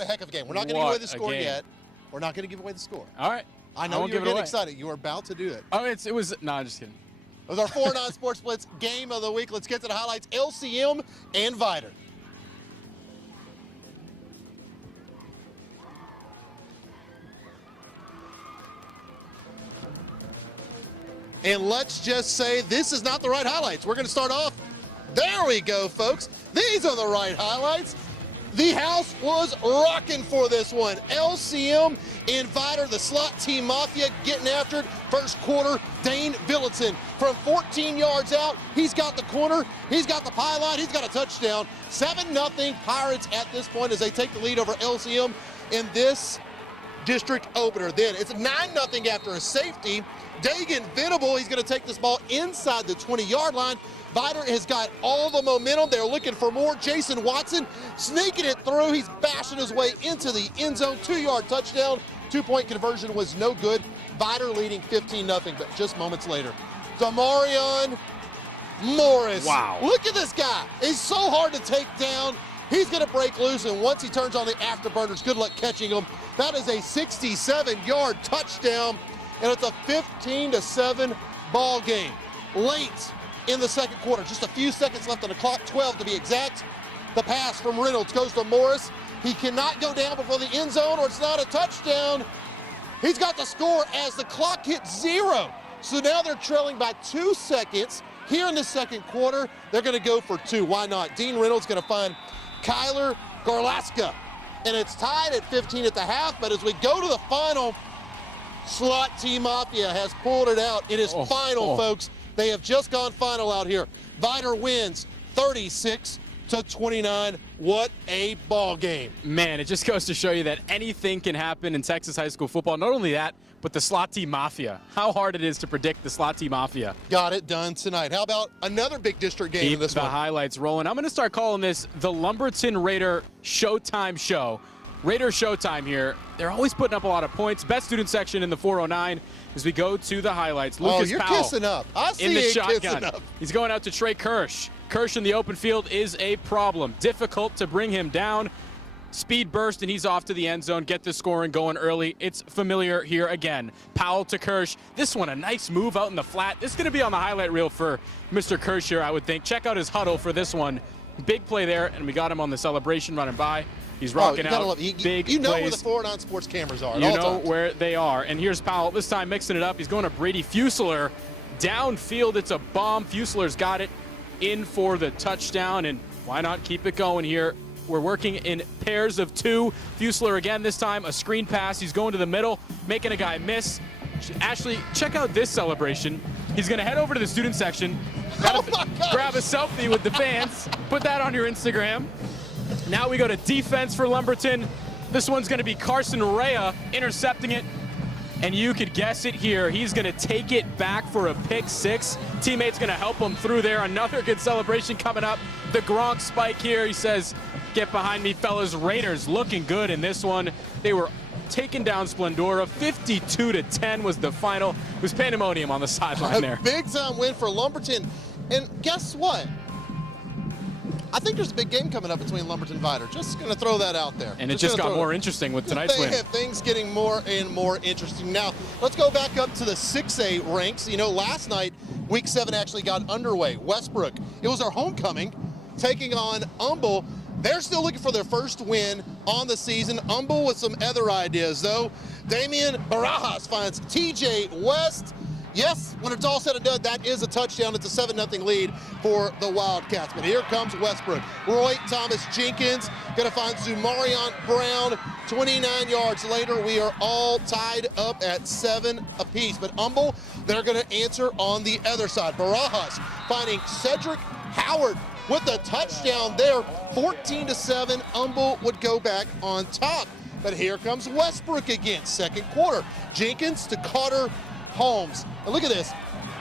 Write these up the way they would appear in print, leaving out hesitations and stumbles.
a heck of a game. We're not going to give away the score yet. We're not going to give away the score. All right. I know you're getting excited. You are about to do it. Oh, it was – no, I'm just kidding. It was our 409 Sports Blitz game of the week. Let's get to the highlights. LCM and Vidor. And let's just say this is not the right highlights. We're going to start off. There we go, folks. These are the right highlights. The house was rocking for this one. LCM and Vidor, the slot team mafia, getting after it. First quarter, Dane Billington from 14 yards out. He's got the corner. He's got the pylon. He's got a touchdown. 7-0 Pirates at this point as they take the lead over LCM in this district opener. Then it's 9-0 after a safety. Dagan Venable, he's going to take this ball inside the 20-yard line. Vidor has got all the momentum. They're looking for more. Jason Watson sneaking it through. He's bashing his way into the end zone. 2-yard touchdown. 2-point conversion was no good. Vidor leading 15-0, but just moments later. Damarion Morris. Wow. Look at this guy. He's so hard to take down. He's going to break loose, and once he turns on the afterburners, good luck catching him. That is a 67-yard touchdown, and it's a 15-7 ball game. Late in the second quarter, just a few seconds left on the clock, 12 to be exact. The pass from Reynolds goes to Morris. He cannot go down before the end zone, or it's not a touchdown. He's got the score as the clock hits 0. So now they're trailing by 2 seconds. Here in the second quarter, they're going to go for 2. Why not? Dean Reynolds going to find Kyler Garlaska. And it's tied at 15 at the half, but as we go to the final, Slot Team Mafia has pulled it out. It is final, folks. They have just gone final out here. Vidor wins 36-29. What a ball game. Man, it just goes to show you that anything can happen in Texas high school football. Not only that, but the Slot Team Mafia. How hard it is to predict the Slot Team Mafia. Got it done tonight. How about another big district game in this one? Keep the highlights rolling. I'm going to start calling this the Lumberton Raider Showtime Show. Raider Showtime here. They're always putting up a lot of points. Best student section in the 409 as we go to the highlights. Lucas you're Powell kissing up. I see in the you shotgun. kissing up. He's going out to Trey Kirsch. Kirsch in the open field is a problem. Difficult to bring him down. Speed burst, and he's off to the end zone. Get the scoring going early. It's familiar here again. Powell to Kirsch. This one, a nice move out in the flat. This is going to be on the highlight reel for Mr. Kirsch here, I would think. Check out his huddle for this one. Big play there, and we got him on the celebration running by. He's rocking out big You know plays. where the 409 Sports cameras are. You know where they are. And here's Powell, this time mixing it up. He's going to Brady Fusler. Downfield, it's a bomb. Fusler's got it in for the touchdown, and why not keep it going here? We're working in pairs of 2. Fusler again, this time a screen pass. He's going to the middle, making a guy miss. Ashley, check out this celebration. He's going to head over to the student section, grab a selfie with the fans, put that on your Instagram. Now we go to defense for Lumberton. This one's going to be Carson Rea intercepting it. And you could guess it here. He's going to take it back for a pick 6. Teammate's going to help him through there. Another good celebration coming up. The Gronk spike here. He says, get behind me, fellas. Raiders looking good in this one. They were taking down Splendora. 52-10 was the final. It was pandemonium on the sideline there. A big-time win for Lumberton. And guess what? I think there's a big game coming up between Lumberton and Vidor. Just going to throw that out there. And it just got more interesting with tonight's win. Things getting more and more interesting. Now, let's go back up to the 6A ranks. You know, last night, Week 7 actually got underway. Westbrook, it was our homecoming, taking on Humble. They're still looking for their first win on the season. Humble with some other ideas, though. Damian Barajas finds TJ West. Yes, when it's all said and done, that is a touchdown. It's a 7-0 lead for the Wildcats. But here comes Westbrook. Roy Thomas Jenkins going to find Zumarion Brown. 29 yards later, we are all tied up at 7 apiece. But Humble, they're going to answer on the other side. Barajas finding Cedric Howard with a touchdown there. 14-7, Humble would go back on top. But here comes Westbrook again, second quarter. Jenkins to Carter Holmes. And look at this.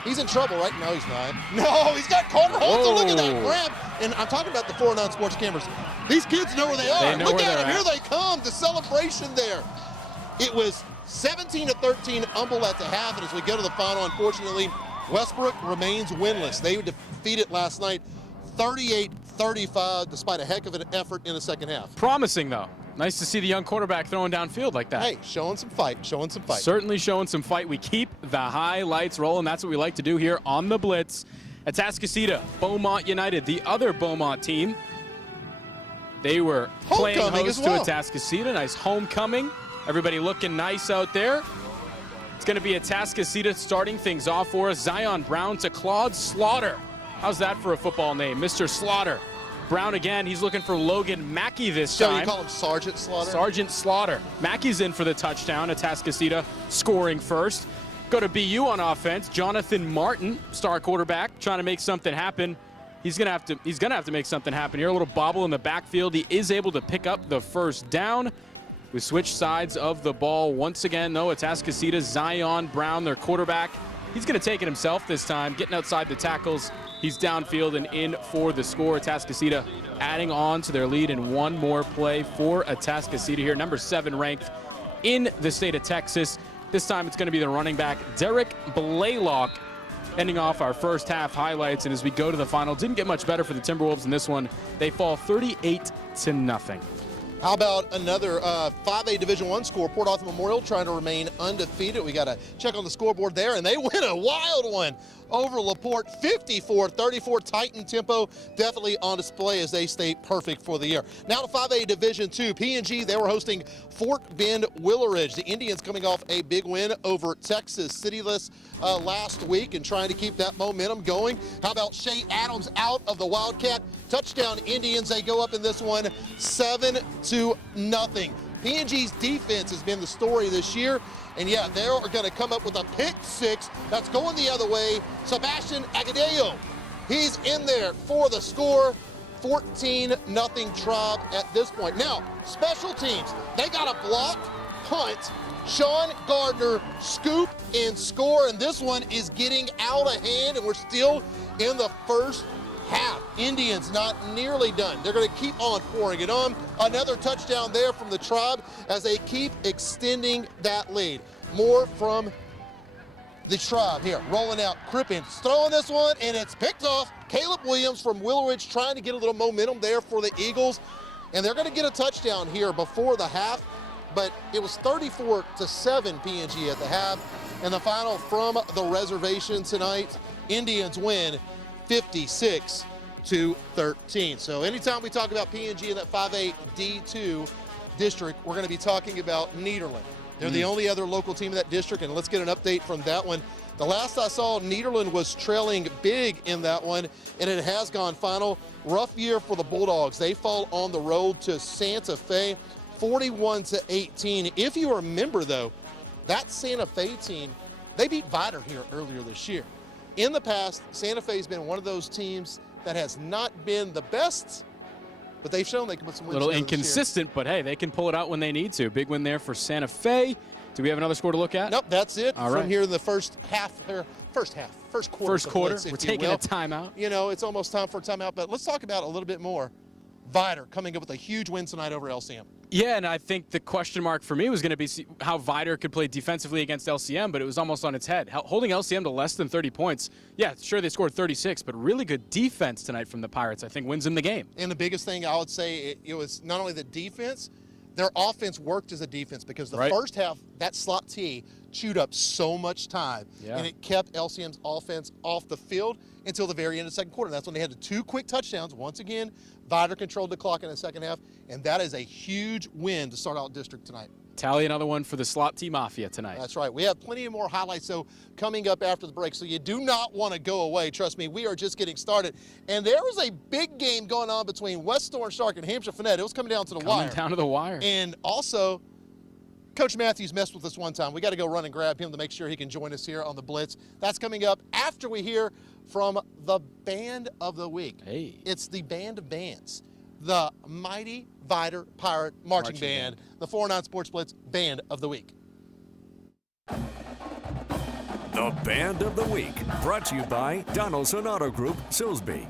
He's in trouble, right? No, he's not. No, he's got Carter Holmes. And look at that grab. And I'm talking about the 409 Sports cameras. These kids know where they are. Look at them. Here they come. The celebration there. It was 17-13, Humble at the half. And as we go to the final, unfortunately, Westbrook remains winless. They defeated last night 38-35, despite a heck of an effort in the second half. Promising, though. Nice to see the young quarterback throwing downfield like that. Hey, showing some fight, showing some fight. Certainly showing some fight. We keep the highlights rolling. That's what we like to do here on the Blitz. Atascocita, Beaumont United, the other Beaumont team. They were playing host to Atascocita. Nice homecoming. Everybody looking nice out there. It's going to be Atascocita starting things off for us. Zion Brown to Claude Slaughter. How's that for a football name? Mr. Slaughter. Brown again. He's looking for Logan Mackey this time. So you call him Sergeant Slaughter? Sergeant Slaughter. Mackey's in for the touchdown. Atascocita scoring first. Go to BU on offense. Jonathan Martin, star quarterback, trying to make something happen. He's gonna have to make something happen here. A little bobble in the backfield. He is able to pick up the first down. We switch sides of the ball once again, though. Atascocita, Zion Brown, their quarterback. He's gonna take it himself this time, getting outside the tackles. He's downfield and in for the score. Atascocita adding on to their lead in one more play for Atascocita here. Number 7 ranked in the state of Texas. This time it's going to be the running back, Derek Blaylock, ending off our first half highlights. And as we go to the final, didn't get much better for the Timberwolves in this one. They fall 38-0. How about another 5A Division I score? Port Arthur Memorial trying to remain undefeated. We got to check on the scoreboard there, and they win a wild one over LaPorte, 54-34. Titan tempo definitely on display as they stay perfect for the year. Now to 5A Division II, P&G, they were hosting Fort Bend Willowridge. The Indians coming off a big win over Texas Cityless last week and trying to keep that momentum going. How about Shea Adams out of the Wildcat? Touchdown Indians, they go up in this one 7-0. P&G's defense has been the story this year. And yeah, they are going to come up with a pick 6 that's going the other way. Sebastian Agadeo, he's in there for the score. 14-0 Tribe at this point. Now, special teams, they got a blocked punt. Sean Gardner scoop and score, and this one is getting out of hand, and we're still in the first half. Indians not nearly done. They're going to keep on pouring it on. Another touchdown there from the Tribe as they keep extending that lead. More from the Tribe here. Rolling out, Crippen throwing this one, and it's picked off. Caleb Williams from Willowridge trying to get a little momentum there for the Eagles. And they're going to get a touchdown here before the half, but it was 34-7 P&G at the half. And the final from the reservation tonight, Indians win 56-13. So anytime we talk about P&G in that 5A D2 district, we're going to be talking about Nederland. They're the only other local team in that district, and let's get an update from that one. The last I saw, Nederland was trailing big in that one, and it has gone final. Rough year for the Bulldogs. They fall on the road to Santa Fe, 41-18. If you remember, though, that Santa Fe team, they beat Vidor here earlier this year. In the past, Santa Fe's been one of those teams that has not been the best, but they've shown they can put some wins together. A little inconsistent, but hey, they can pull it out when they need to. Big win there for Santa Fe. Do we have another score to look at? Nope, that's it. All From right. here in the first quarter. First quarter. Blitz, we're taking a timeout. You know, it's almost time for a timeout, but let's talk about a little bit more. Vidor coming up with a huge win tonight over LCM. Yeah, and I think the question mark for me was going to be how Vidor could play defensively against LCM, but it was almost on its head. Holding LCM to less than 30 points, yeah, sure they scored 36, but really good defense tonight from the Pirates, I think, wins them the game. And the biggest thing I would say, it was not only the defense, their offense worked as a defense because the first half, that slot T chewed up so much time, and it kept LCM's offense off the field until the very end of the second quarter. That's when they had the 2 quick touchdowns. Once again, Vidor controlled the clock in the second half, and that is a huge win to start out district tonight. Tally another one for the slot T Mafia tonight. That's right. We have plenty of more highlights, though, coming up after the break, so you do not want to go away. Trust me, we are just getting started. And there was a big game going on between West Orange Shark and Hampshire Finette. It was coming down to the wire. Coming down to the wire. And also, Coach Matthews messed with us one time. We got to go run and grab him to make sure he can join us here on the Blitz. That's coming up after we hear from the Band of the Week. Hey. It's the Band of Bands, the Mighty Vidor Pirate Marching Band, the 409 Blitz Band of the Week. The Band of the Week, brought to you by Donaldson Auto Group, Silsbee.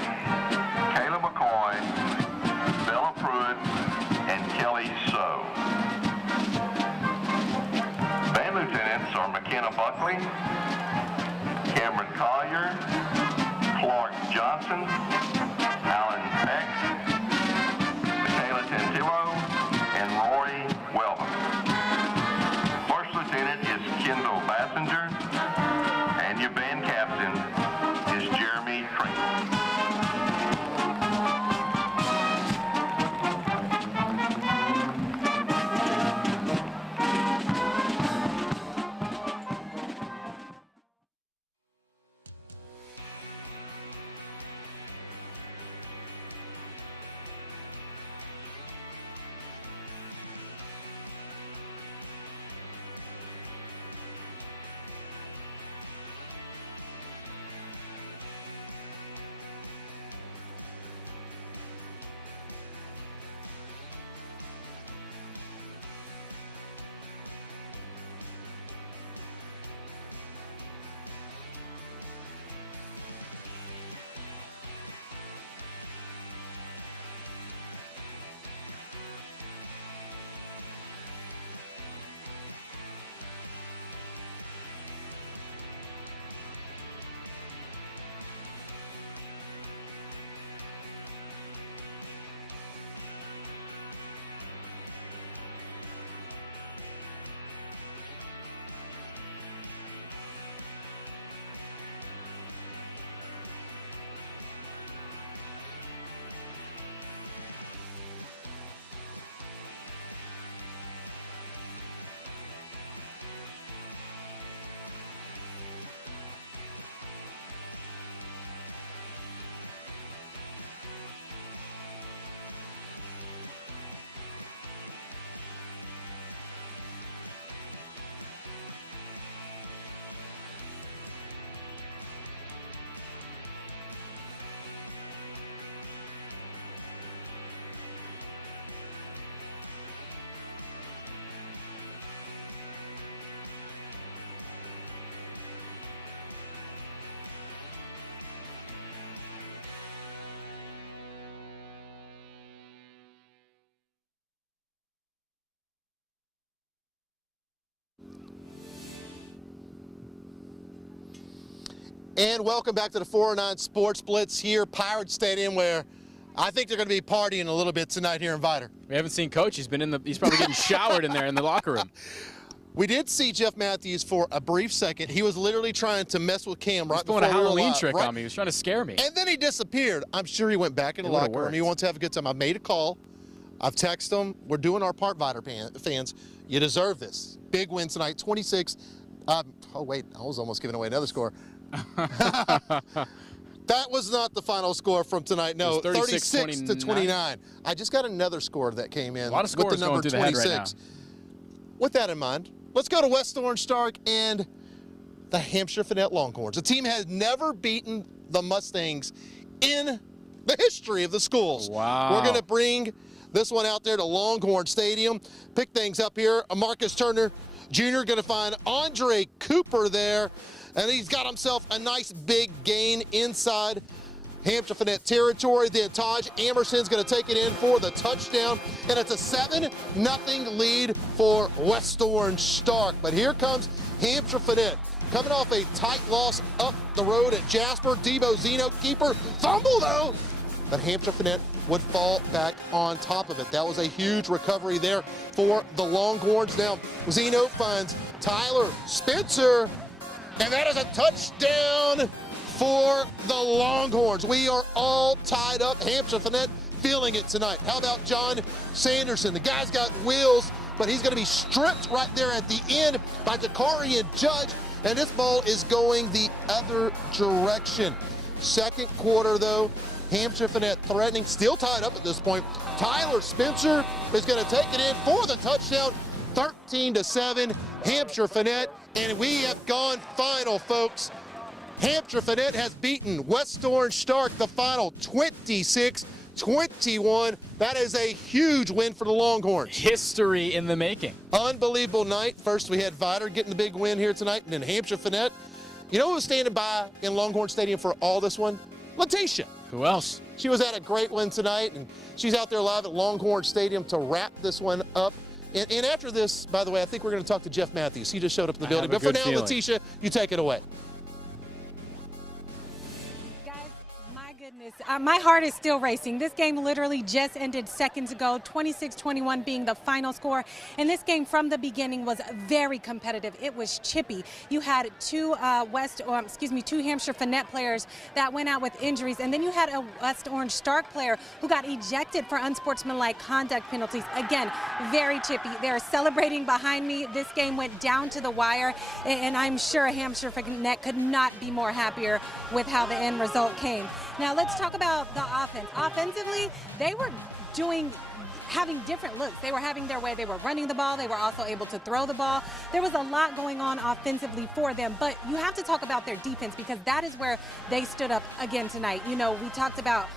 Ryan, Kayla McCoy, Bella Pruitt, and Kelly So. Band lieutenants are McKenna Buckley, Cameron Collier, Clark Johnson, Alan Peck, Michaela Tantillo, and Rory Welham. First lieutenant is Kendall Bassinger, and your band captain is Jeremy Creighton. And welcome back to the 409 Sports Blitz here, Pirate Stadium, where I think they're going to be partying a little bit tonight here in Vidor. We haven't seen Coach. He's probably getting showered in there in the locker room. We did see Jeff Matthews for a brief second. He was literally trying to mess with Cam right before he was pulling a Halloween we were trick live, on me. He was trying to scare me. And then he disappeared. I'm sure he went back in the locker room. He wants to have a good time. I made a call. I've texted him. We're doing our part, Vidor fans. You deserve this. Big win tonight, 26. Oh, wait. I was almost giving away another score. That was not the final score from tonight. No, 36 to 29. I just got another score that came in. A lot of scores with the number going through 26. the head right now. With that in mind, let's go to West Orange Stark and the Hampshire Finette Longhorns. The team has never beaten the Mustangs in the history of the schools. Wow. We're going to bring this one out there to Longhorn Stadium. Pick things up here. Marcus Turner Jr. going to find Andre Cooper there. And he's got himself a nice big gain inside Hampshire Finette territory. Then Taj Amerson's going to take it in for the touchdown. And it's a 7-0 lead for West Orange Stark. But here comes Hampshire Finette. Coming off a tight loss up the road at Jasper. Debo Zeno, keeper, fumble though. But Hampshire Finette would fall back on top of it. That was a huge recovery there for the Longhorns. Now, Zeno finds Tyler Spencer. And that is a touchdown for the Longhorns. We are all tied up. Hampshire Finette feeling it tonight. How about John Sanderson? The guy's got wheels, but he's going to be stripped right there at the end by Jakarian Judge. And this ball is going the other direction. Second quarter, though, Hampshire Finette threatening, still tied up at this point. Tyler Spencer is going to take it in for the touchdown. 13-7, Hampshire Finette, and we have gone final, folks. Hampshire Finette has beaten West Orange Stark the final 26-21. That is a huge win for the Longhorns. History in the making. Unbelievable night. First we had Vidor getting the big win here tonight, and then Hampshire Finette. You know who was standing by in Longhorn Stadium for all this one? Letitia. Who else? She was at a great win tonight, and she's out there live at Longhorn Stadium to wrap this one up. And after this, by the way, I think we're going to talk to Jeff Matthews. He just showed up in the building. But for now, Letitia, you take it away. My heart is still racing. This game literally just ended seconds ago, 26-21 being the final score. And this game from the beginning was very competitive. It was chippy. You had two Hampshire Finette players that went out with injuries. And then you had a West Orange Stark player who got ejected for unsportsmanlike conduct penalties. Again, very chippy. They're celebrating behind me. This game went down to the wire. And I'm sure Hampshire Finette could not be more happier with how the end result came. Now let's talk about the offense. Offensively, they were having different looks. They were having their way. They were running the ball. They were also able to throw the ball. There was a lot going on offensively for them, but you have to talk about their defense because that is where they stood up again tonight. You know, we talked about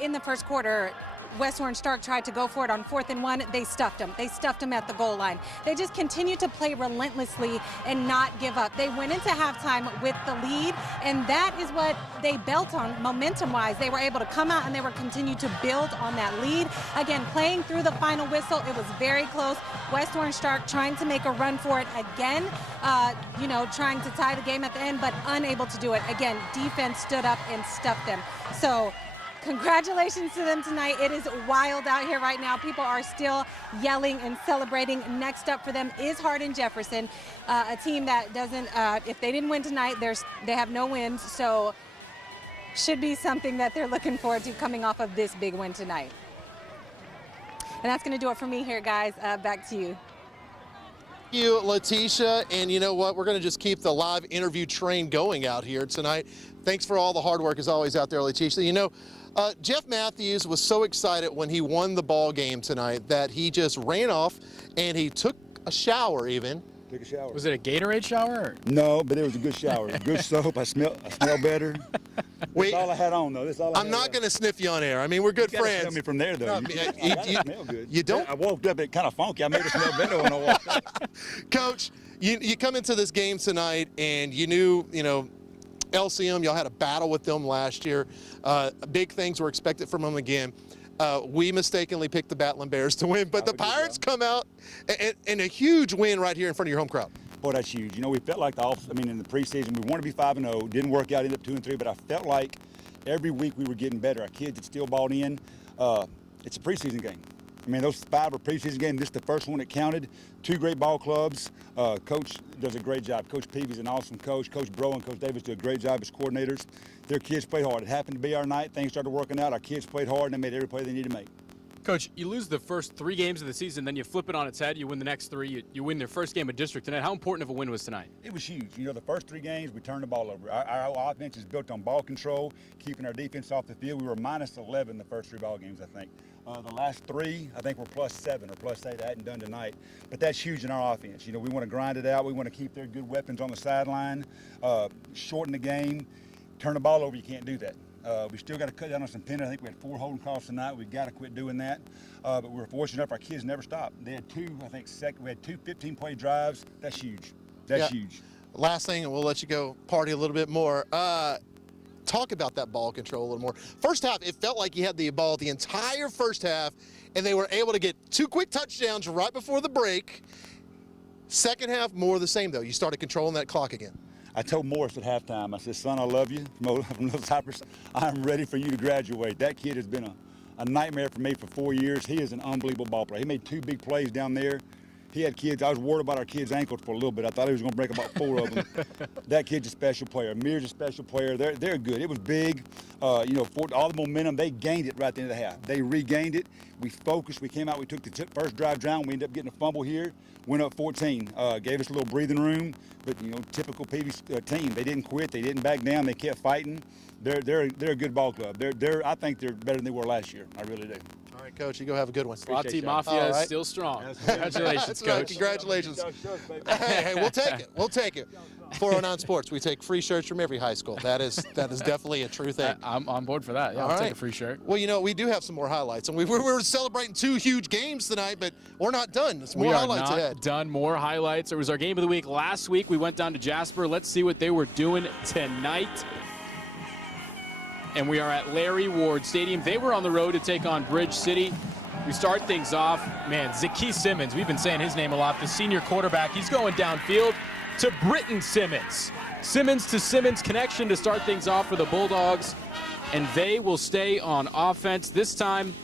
in the first quarter, West Orange Stark tried to go for it on 4th and 1. They stuffed them. They stuffed them at the goal line. They just continued to play relentlessly and not give up. They went into halftime with the lead, and that is what they built on momentum-wise. They were able to come out and they were continue to build on that lead. Again, playing through the final whistle, it was very close. West Orange Stark trying to make a run for it again, trying to tie the game at the end, but unable to do it. Again, defense stood up and stuffed them. So, congratulations to them tonight. It is wild out here right now. People are still yelling and celebrating. Next up for them is Hardin-Jefferson, a team that doesn't, if they didn't win tonight, they have no wins. So should be something that they're looking forward to coming off of this big win tonight. And that's going to do it for me here, guys. Back to you. Thank you, Letitia. And you know what? We're going to just keep the live interview train going out here tonight. Thanks for all the hard work as always out there, Letitia. You know, Jeff Matthews was so excited when he won the ball game tonight that he just ran off and he took a shower even. Took a shower. Was it a Gatorade shower? Or? No, but it was a good shower. Good soap. I smell better. That's all I had on, though. That's all I'm not going to sniff you on air. I mean, we're good friends. Smell me from there, though. No, you smell good. You don't? I woke up, it kind of funky. I made it smell better when I walked up. Coach, you come into this game tonight and you knew, LCM, y'all had a battle with them last year. Big things were expected from them again. We mistakenly picked the Battling Bears to win, but the Pirates come out and a huge win right here in front of your home crowd. Boy, that's huge. We felt like in the preseason, we wanted to be 5-0. Didn't work out, ended up 2-3, but I felt like every week we were getting better. Our kids had still bought in. It's a preseason game. Those 5 are preseason games. This is the first one that counted. 2 great ball clubs. Coach does a great job. Coach Peavy's an awesome coach. Coach Bro and Coach Davis do a great job as coordinators. Their kids play hard. It happened to be our night. Things started working out. Our kids played hard, and they made every play they needed to make. Coach, you lose the first 3 games of the season, then you flip it on its head. You win the next 3. You win their first game of district tonight. How important of a win was tonight? It was huge. The first 3 games, we turned the ball over. Our offense is built on ball control, keeping our defense off the field. We were minus 11 the first 3 ball games, I think. The last 3, I think, were plus 7 or plus 8. I hadn't done tonight. But that's huge in our offense. We want to grind it out. We want to keep their good weapons on the sideline, shorten the game. Turn the ball over, you can't do that. We still got to cut down on some penalties. I think we had 4 holding calls tonight. We've got to quit doing that. But we were fortunate enough, our kids never stopped. They had 2, I think, we had 2 15-play drives. That's huge. That's huge. Last thing, and we'll let you go party a little bit more. Talk about that ball control a little more. First half, it felt like you had the ball the entire first half, and they were able to get 2 quick touchdowns right before the break. Second half, more of the same, though. You started controlling that clock again. I told Morris at halftime, I said, son, I love you. From Cypress, I'm ready for you to graduate. That kid has been a nightmare for me for 4 years. He is an unbelievable ball player. He made 2 big plays down there. He had kids. I was worried about our kids' ankles for a little bit. I thought he was going to break about 4 of them. That kid's a special player. Amir's a special player. They're good. It was big. For all the momentum, they gained it right at the end of the half. They regained it. We focused. We came out. We took the first drive down. We ended up getting a fumble here. Went up 14. Gave us a little breathing room. But, typical Peavy's team. They didn't quit. They didn't back down. They kept fighting. They're a good ball club. I think they're better than they were last year. I really do. All right, Coach, you go have a good one. Lati Mafia is still strong. Congratulations, Coach. Congratulations. Hey, we'll take it. We'll take it. 409 Sports, we take free shirts from every high school. That is definitely a true thing. I'm on board for that. Yeah, I'll take a free shirt. Well, we do have some more highlights. And we were celebrating 2 huge games tonight, but we're not done. There's more highlights ahead. We are not done. More highlights. It was our game of the week last week. We went down to Jasper. Let's see what they were doing tonight. and we are at Larry Ward Stadium. They were on the road to take on Bridge City. We start things off, man, Zaki Simmons, we've been saying his name a lot, the senior quarterback. He's going downfield to Britton Simmons. Simmons to Simmons connection to start things off for the Bulldogs, and they will stay on offense. This time,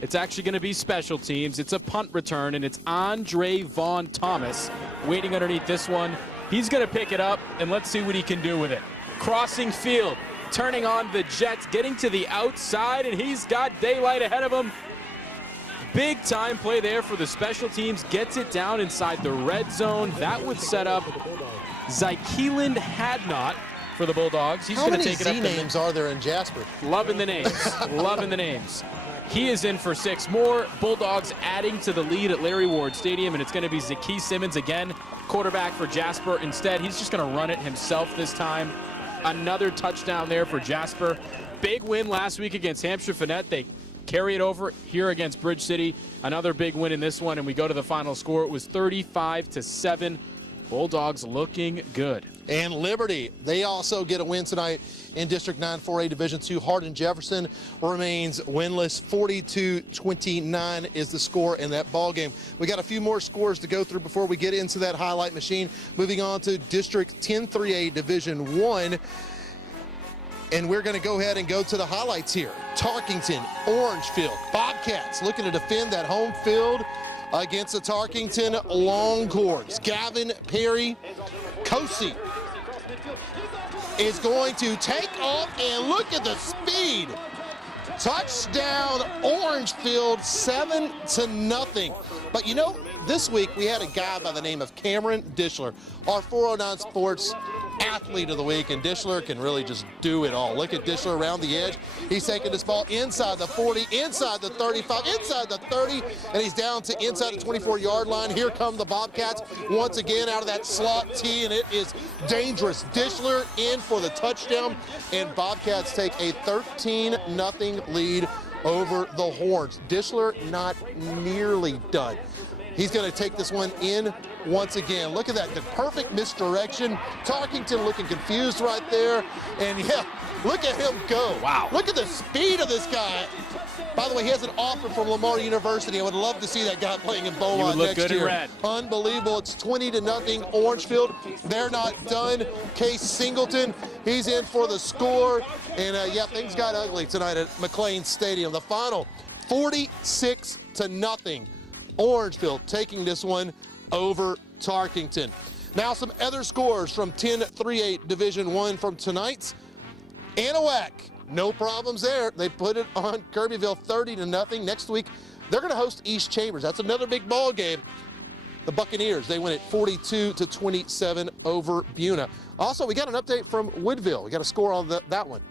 it's actually going to be special teams. It's a punt return, and it's Andre Vaughn Thomas waiting underneath this one. He's going to pick it up, and let's see what he can do with it. Crossing field, turning on the Jets, getting to the outside, and he's got daylight ahead of him. Big time play there for the special teams. Gets it down inside the red zone. That would set up Zykeeland Hadnot for the Bulldogs. He's going to take it up. How many Z names are there in Jasper? Loving the names. Loving the names. He is in for 6 more. Bulldogs adding to the lead at Larry Ward Stadium, and it's going to be Zaki Simmons again, quarterback for Jasper. Instead, he's just going to run it himself this time. Another touchdown there for Jasper. Big win last week against Hampshire Finette. They carry it over here against Bridge City. Another big win in this one, and we go to the final score. It was 35-7. Bulldogs looking good. And Liberty, they also get a win tonight in District 9 4A Division II. Hardin Jefferson remains winless. 42-29 is the score in that ball game. We got a few more scores to go through before we get into that highlight machine. Moving on to District 10 3A Division I. And we're going to go ahead and go to the highlights here. Tarkington, Orangefield, Bobcats looking to defend that home field against the Tarkington Longhorns. Gavin Perry, Kosi is going to take off, and look at the speed. Touchdown, Orangefield, 7-0. But you know, this week we had a guy by the name of Cameron Dishler, our 409 Sports Athlete of the Week, and Dishler can really just do it all. Look at Dishler around the edge. He's taking this ball inside the 40, inside the 35, inside the 30, and he's down to inside the 24-yard line. Here come the Bobcats once again out of that slot T, and it is dangerous. Dishler in for the touchdown, and Bobcats take a 13-0 lead over the Horns. Dishler not nearly done. He's going to take this one in once again. Look at that, the perfect misdirection. Tarkington looking confused right there. And yeah, look at him go. Wow. Look at the speed of this guy. By the way, he has an offer from Lamar University. I would love to see that guy playing in Beaumont next year. Good in red. Unbelievable. It's 20-0 Orangefield. They're not done. Case Singleton, he's in for the score. And yeah, things got ugly tonight at McLean Stadium. The final, 46-0. Orangefield taking this one over Tarkington. Now some other scores from 10-3A Division I from tonight's. Anahuac, no problems there. They put it on Kirbyville 30-0. Next week, they're going to host East Chambers. That's another big ball game. The Buccaneers, they win it 42-27 over Beaumont. Also, we got an update from Woodville. We got a score on that one.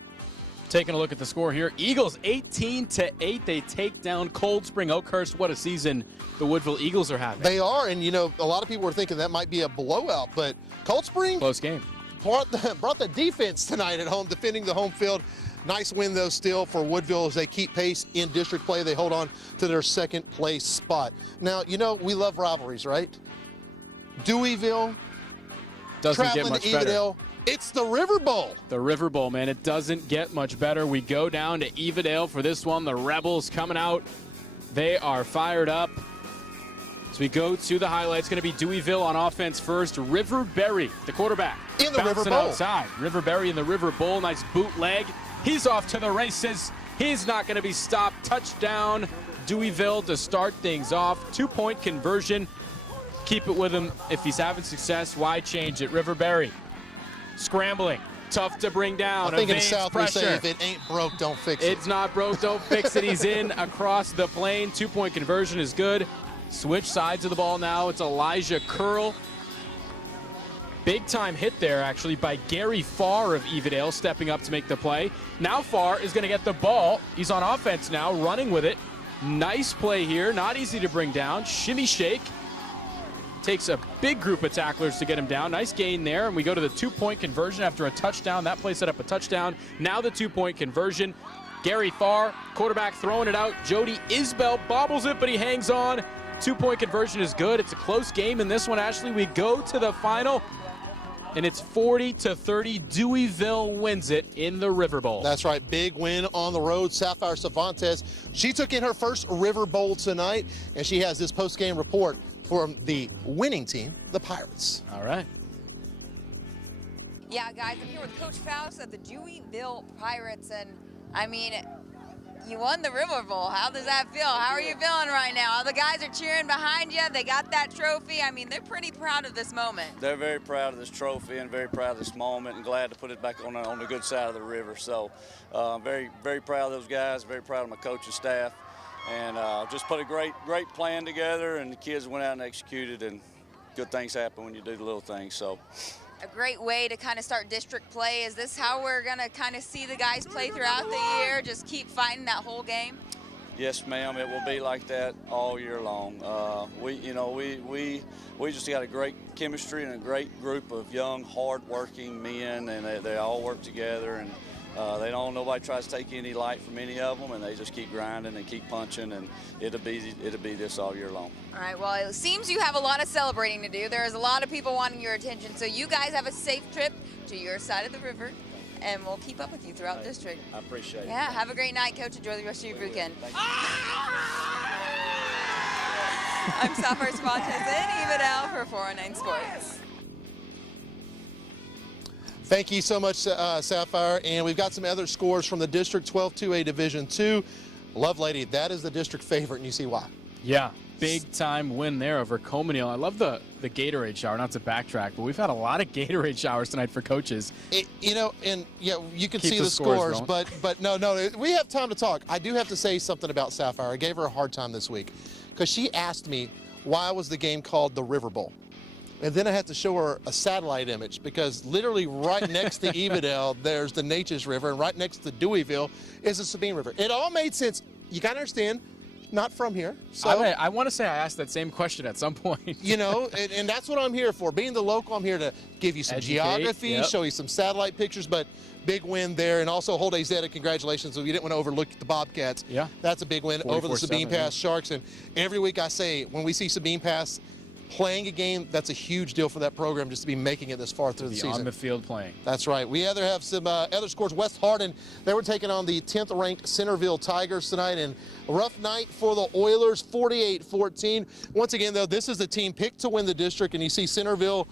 Taking a look at the score here. Eagles 18-8. They take down Cold Spring Oakhurst. What a season the Woodville Eagles are having. They are, and you know, a lot of people were thinking that might be a blowout, but Cold Spring close game. Brought the defense tonight at home, defending the home field. Nice win, though, still for Woodville as they keep pace in district play. They hold on to their second place spot. Now, you know, we love rivalries, right? Deweyville, doesn't get much better. It's the River Bowl. The River Bowl, man. It doesn't get much better. We go down to Evadale for this one. The Rebels coming out. They are fired up. As we go to the highlights, going to be Deweyville on offense first. Riverberry, the quarterback. In the River Bowl. Outside. Riverberry in the River Bowl. Nice bootleg. He's off to the races. He's not going to be stopped. Touchdown, Deweyville to start things off. 2-point conversion. Keep it with him. If he's having success, why change it? Riverberry. Scrambling, tough to bring down. I think in the South we say if it ain't broke, don't fix it. It's not broke, don't fix it. He's in across the plane. 2-point conversion is good. Switch sides of the ball now. It's Elijah Curl. Big time hit there, actually, by Gary Farr of Evadale, stepping up to make the play. Now Farr is going to get the ball. He's on offense now, running with it. Nice play here. Not easy to bring down. Shimmy shake. Takes a big group of tacklers to get him down. Nice gain there, and we go to the 2-point conversion after a touchdown. That play set up a touchdown. Now the 2-point conversion. Gary Farr, quarterback, throwing it out. Jody Isbell bobbles it, but he hangs on. 2-point conversion is good. It's a close game in this one, Ashley. We go to the final. and it's 40-30. Deweyville wins it in the River Bowl. That's right, big win on the road. Sapphire Cervantes, she took in her first River Bowl tonight, and she has this post-game report from the winning team, the Pirates. All right. Yeah, guys, I'm here with Coach Faust of the Deweyville Pirates, and I mean, you won the River Bowl. How does that feel? How are you feeling right now? The guys are cheering behind you. They got that trophy. I mean, they're pretty proud of this moment. They're very proud of this trophy and very proud of this moment and glad to put it back on the good side of the river. So very, very proud of those guys, very proud of my coaching staff, and just put a great plan together, and the kids went out and executed, and good things happen when you do the little things. So. A great way to kind of start district play. Is this how we're going to kind of see the guys play throughout the year? Just keep fighting that whole game? Yes, ma'am. It will be like that all year long. We just got a great chemistry and a great group of young, hard-working men, and they all work together. And nobody tries to take any light from any of them, and they just keep grinding and keep punching, and it'll be this all year long. All right, well, it seems you have a lot of celebrating to do. There's a lot of people wanting your attention, so you guys have a safe trip to your side of the river, and we'll keep up with you throughout district. I appreciate it. Yeah, have a great night, Coach. Enjoy the rest of your weekend. I'm Sapphire Cervantes in Vidor for 409 Sports. Thank you so much, Sapphire. And we've got some other scores from the District 12-2A Division II. Lovelady, that is the district favorite, and you see why. Yeah, big-time win there over Cominale. I love the Gatorade shower, not to backtrack, but we've had a lot of Gatorade showers tonight for coaches. You can Keep see the the scores, scores but no, we have time to talk. I do have to say something about Sapphire. I gave her a hard time this week because she asked me why was the game called the River Bowl. And then I had to show her a satellite image because literally right next to Evadale, there's the Natchez River, and right next to Deweyville is the Sabine River. It all made sense. You got to understand, not from here. So I want to say I asked that same question at some point. and that's what I'm here for. Being the local, I'm here to give you some geography, yep. show you some satellite pictures, but big win there. And also, Holday Zeta, congratulations. We didn't want to overlook the Bobcats. Yeah. That's a big win over the Sabine Pass Sharks. And every week I say, when we see Sabine Pass playing a game, that's a huge deal for that program just to be making it this far through the season. On the field playing. That's right. We either have some other scores. West Hardin, they were taking on the 10th ranked Centerville Tigers tonight, and a rough night for the Oilers, 48-14. Once again, though, this is the team picked to win the district, and you see Centerville,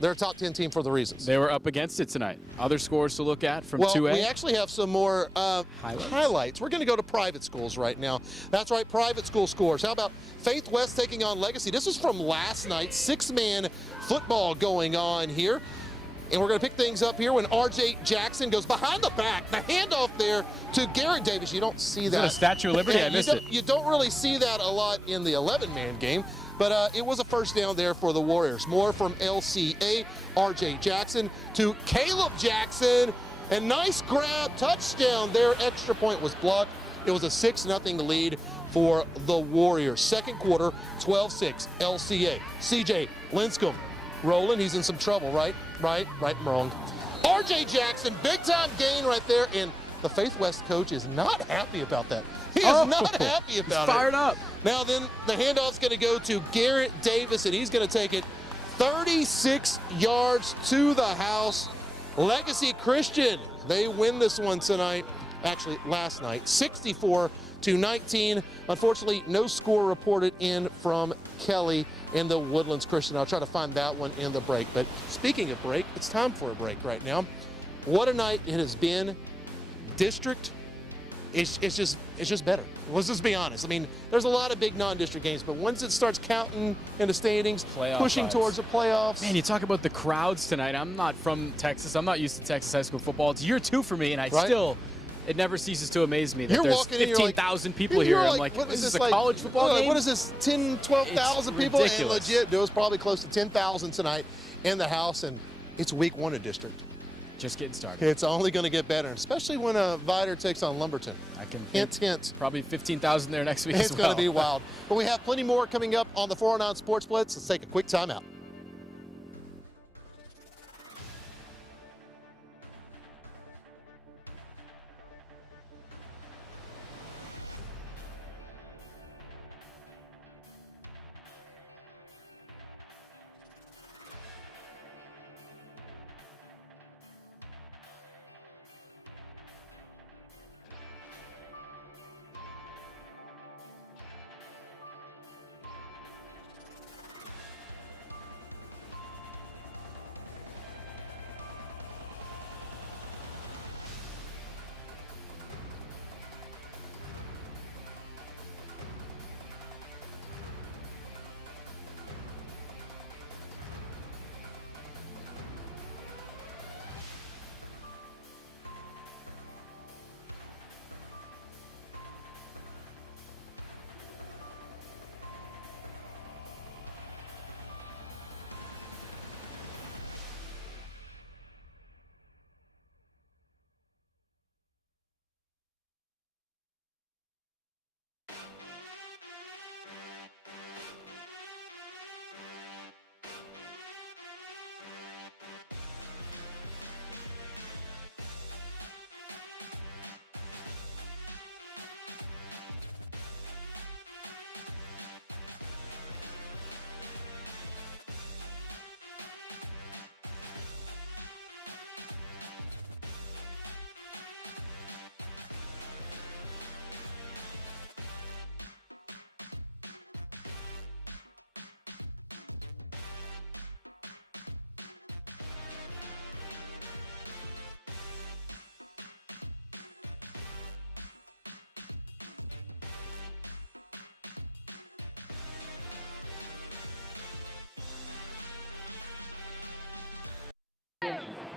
they're a top 10 team for the reasons. They were up against it tonight. Other scores to look at from 2A? We actually have some more highlights. We're going to go to private schools right now. That's right, private school scores. How about Faith West taking on Legacy? This was from last night. 6-man football going on here. And we're going to pick things up here when R.J. Jackson goes behind the back. The handoff there to Garrett Davis. You don't see that. Is it a Statue of Liberty? I missed it. You don't really see that a lot in the 11-man game. But it was a first down there for the Warriors. More from LCA, R.J. Jackson to Caleb Jackson. And nice grab, touchdown there. Extra point was blocked. It was a 6-0 lead for the Warriors. Second quarter, 12-6, LCA. CJ Linscomb rolling. He's in some trouble, right, wrong. R.J. Jackson, big-time gain right there. And the Faith West coach is not happy about that. He is not happy about it. Fired up. Now then, the handoff's going to go to Garrett Davis, and he's going to take it 36 yards to the house. Legacy Christian, they win this one tonight, actually last night, 64-19. Unfortunately, no score reported in from Kelly in the Woodlands Christian. I'll try to find that one in the break. But speaking of break, it's time for a break right now. What a night it has been. District, it's just better. Let's just be honest. I mean, there's a lot of big non-district games, but once it starts counting in the standings, Playoff pushing vibes. Towards the playoffs. Man, you talk about the crowds tonight. I'm not from Texas. I'm not used to Texas high school football. It's year 2 for me, and it never ceases to amaze me that there's 15,000 people here. I'm like, is this a college football game? What is this, 10, 12,000 people? Ridiculous. And legit, there was probably close to 10,000 tonight in the house, and it's week 1 of district. Just getting started. It's only going to get better, especially when Vidor takes on Lumberton. I can hint. Probably 15,000 there next week as well. It's going to be wild. But we have plenty more coming up on the 409 Sports Blitz. Let's take a quick timeout.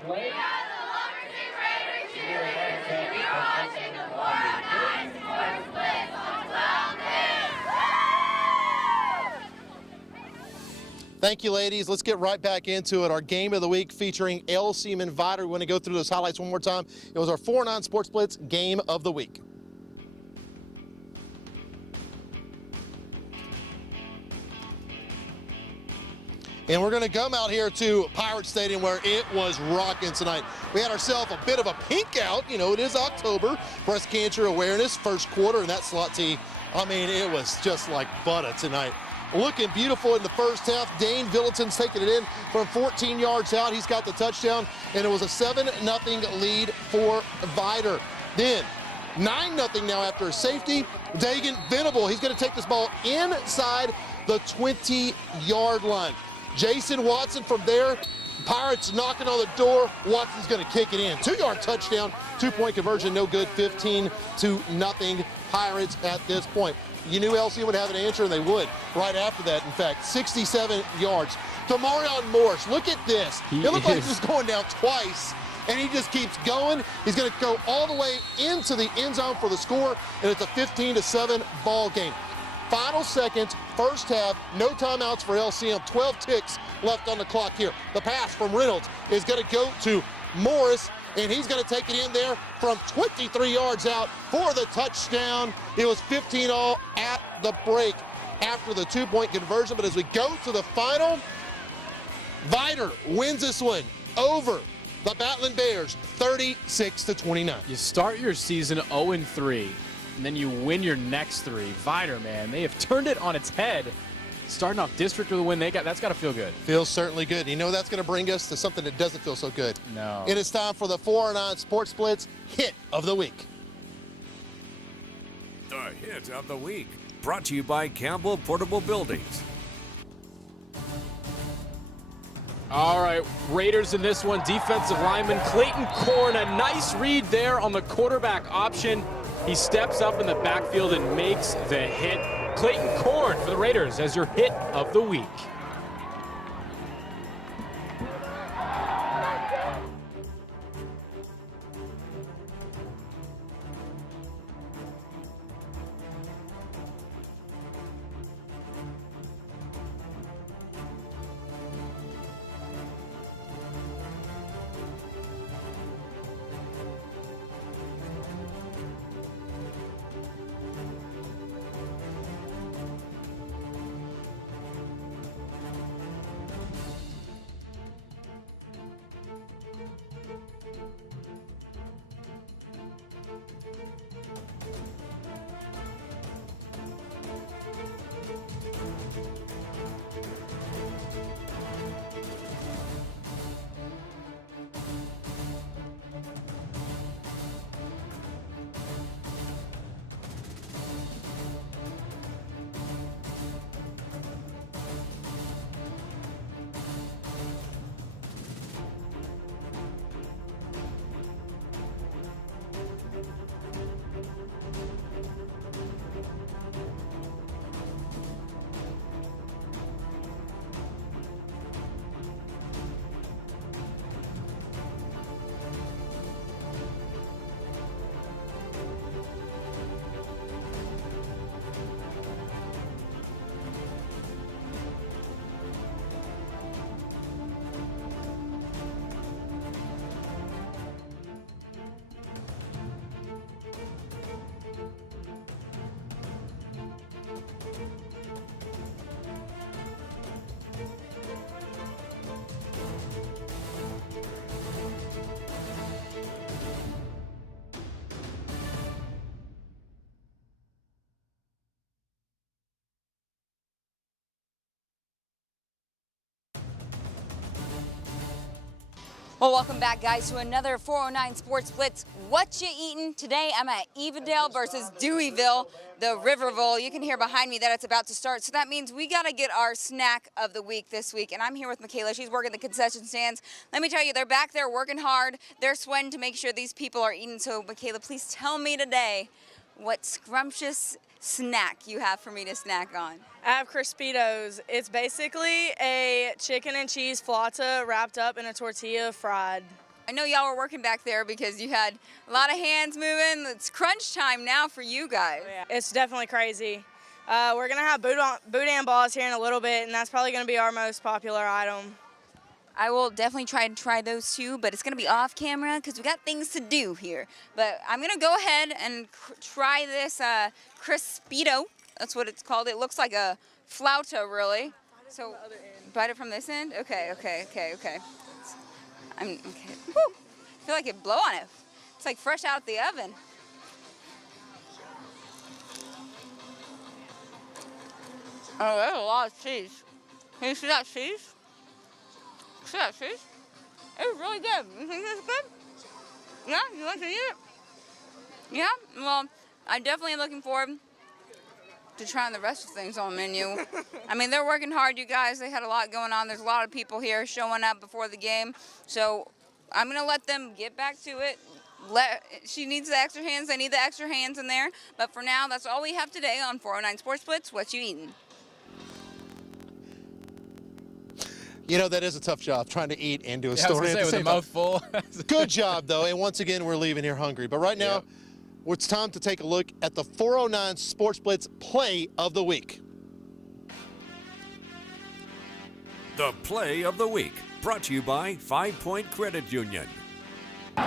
We are the Lumberton Raider cheerleaders, and you're watching the 409 Sports Blitz on 12 News. Thank you, ladies. Let's get right back into it. Our game of the week featuring LCM and Vidor. We want to go through those highlights one more time. It was our 409 Sports Blitz game of the week. And we're going to come out here to Pirate Stadium where it was rocking tonight. We had ourselves a bit of a pink out. You know, it is October, breast cancer awareness, first quarter, and that slot tee, I mean, it was just like butter tonight. Looking beautiful in the first half. Dane Villington's taking it in from 14 yards out. He's got the touchdown, and it was a 7-0 lead for Vidor. Then 9-0 now after a safety. Dagan Venable, he's going to take this ball inside the 20-yard line. Jason Watson from there, Pirates knocking on the door. Watson's going to kick it in. 2-yard touchdown, 2-point conversion, no good, 15-0 Pirates at this point. You knew LC would have an answer, and they would right after that. In fact, 67 yards. Demarion Morris, look at this. It looked like he was going down twice, and he just keeps going. He's going to go all the way into the end zone for the score, and it's a 15-7 ball game. Final seconds, first half, no timeouts for LCM, 12 ticks left on the clock here. The pass from Reynolds is going to go to Morris, and he's going to take it in there from 23 yards out for the touchdown. It was 15-all at the break after the 2-point conversion, but as we go to the final, Vidor wins this one over the Battling Bears, 36-29. You start your season 0-3. And then you win your next 3. Vidor, man, they have turned it on its head. Starting off district with a win, that's got to feel good. Feels certainly good. You know that's going to bring us to something that doesn't feel so good. No. It is time for the 409 Sports Blitz Hit of the Week. The Hit of the Week, brought to you by Campbell Portable Buildings. All right, Raiders in this one. Defensive lineman Clayton Korn, a nice read there on the quarterback option. He steps up in the backfield and makes the hit. Clayton Korn for the Raiders as your hit of the week. Well, welcome back, guys, to another 409 Sports Blitz. What you eating? Today, I'm at Evadale versus Deweyville, the Riverville. You can hear behind me that it's about to start, so that means we got to get our snack of the week this week. And I'm here with Michaela. She's working the concession stands. Let me tell you, they're back there working hard. They're sweating to make sure these people are eating. So, Michaela, please tell me today what scrumptious snack you have for me to snack on. I have Crispitos. It's basically a chicken and cheese flauta wrapped up in a tortilla fried. I know y'all were working back there because you had a lot of hands moving. It's crunch time now for you guys. Yeah, it's definitely crazy. We're going to have boudin balls here in a little bit, and that's probably going to be our most popular item. I will definitely try those too, but it's going to be off camera because we got things to do here. But I'm going to go ahead and try this Crispito. That's what it's called. It looks like a flauta, really. So bite it from this end? Okay. I'm okay. Whew. I feel like it blow on it. It's like fresh out the oven. Oh, there's a lot of cheese. Can you see that cheese? See that cheese? It's really good. You think it's good? Yeah? You want to eat it? Yeah? Well, I definitely am looking forward to trying the rest of things on the menu. I mean, they're working hard, you guys. They had a lot going on. There's a lot of people here showing up before the game. So I'm going to let them get back to it. She needs the extra hands. They need the extra hands in there. But for now, that's all we have today on 409 Sports Blitz. What you eating? You know, that is a tough job, trying to eat and do a Yeah, story I was at the gonna say, same with a time. mouthful. Good job, though. And once again, we're leaving here hungry. But right now, it's time to take a look at the 409 Sports Blitz Play of the Week. The Play of the Week, brought to you by 5 Point Credit Union. In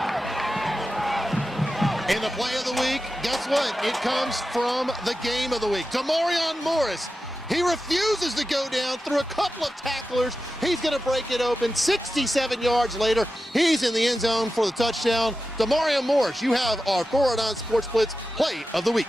the Play of the Week, guess what? It comes from the Game of the Week. Demarion Morris. He refuses to go down through a couple of tacklers. He's going to break it open. 67 yards later, he's in the end zone for the touchdown. Demarion Morris, you have our 409 Sports Blitz Play of the Week.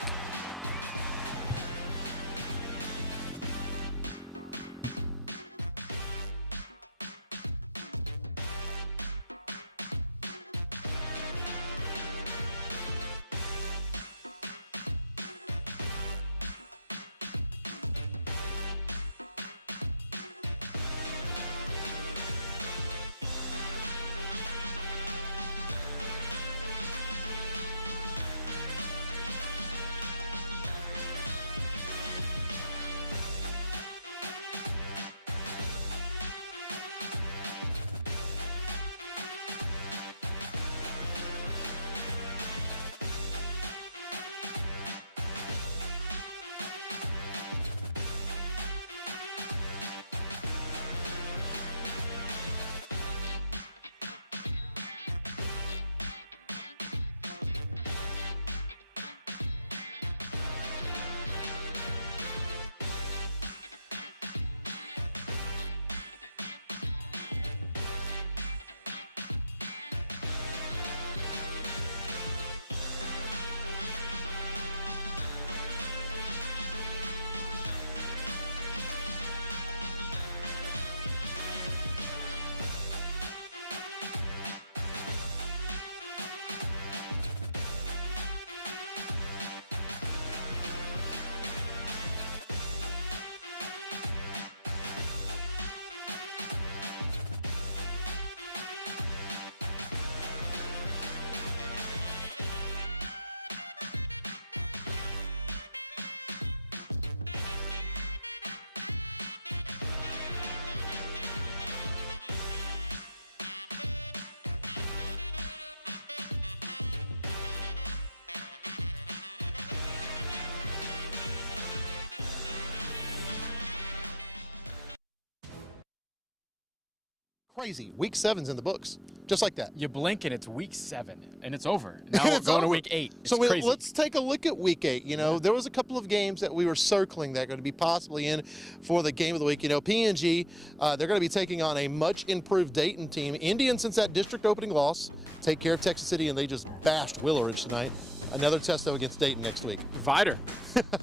Crazy. Week 7's in the books. Just like that. You blink and it's week 7, and it's over. Now we're going to week 8. It's so crazy. Let's take a look at week 8. You know, there was a couple of games that we were circling that are going to be possibly in for the Game of the Week. You know, P&G, they're going to be taking on a much improved Dayton team. Indians, since that district opening loss, take care of Texas City, and they just bashed Willowridge tonight. Another test, though, against Dayton next week. Vidor,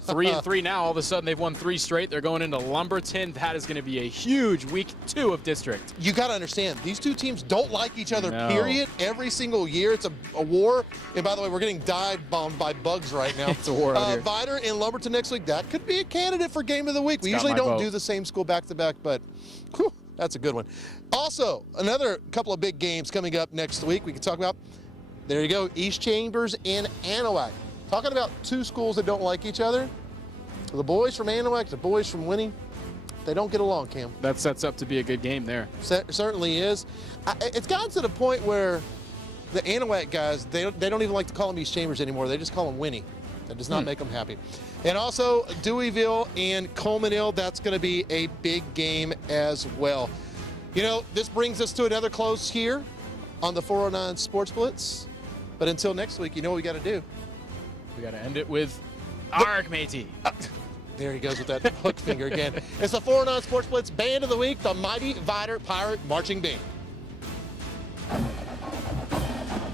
3-3 now. All of a sudden, they've won 3 straight. They're going into Lumberton. That is going to be a huge week 2 of district. You got to understand, these two teams don't like each other, period. Every single year, it's a war. And by the way, we're getting dive-bombed by bugs right now. It's a war out here. Vidor in Lumberton next week, that could be a candidate for Game of the Week. We usually don't do the same school back-to-back, but whew, that's a good one. Also, another couple of big games coming up next week we can talk about. There you go, East Chambers and Anahuac. Talking about two schools that don't like each other. The boys from Anahuac, the boys from Winnie, they don't get along, Cam. That sets up to be a good game there. Certainly is. It's gotten to the point where the Anahuac guys, they don't even like to call him East Chambers anymore. They just call him Winnie. That does not make them happy. And also Deweyville and Coleman Hill, that's going to be a big game as well. You know, this brings us to another close here on the 409 Sports Blitz. But until next week, you know what we got to do. We got to end it with Arg, matey. There he goes with that hook finger again. It's the 409 Sports Blitz Band of the Week, the mighty Vidor Pirate Marching Band.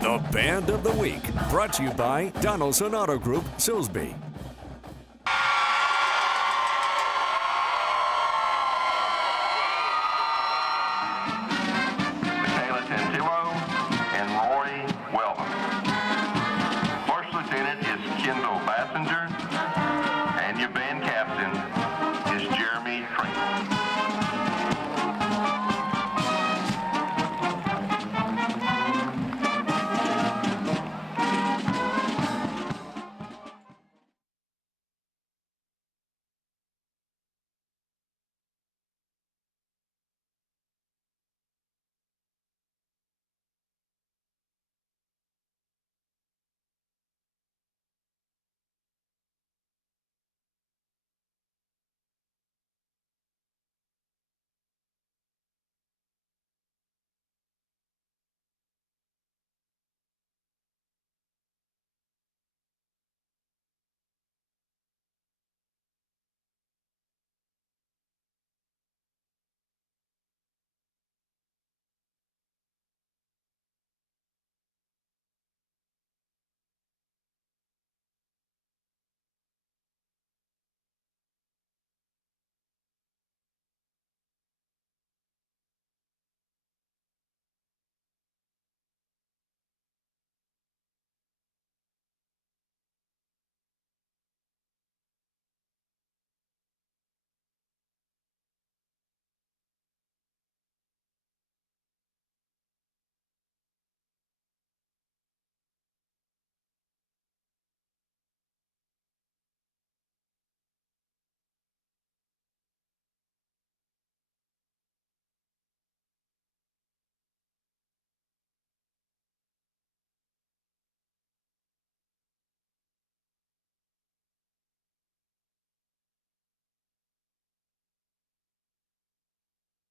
The Band of the Week, brought to you by Donaldson Auto Group, Silsbee.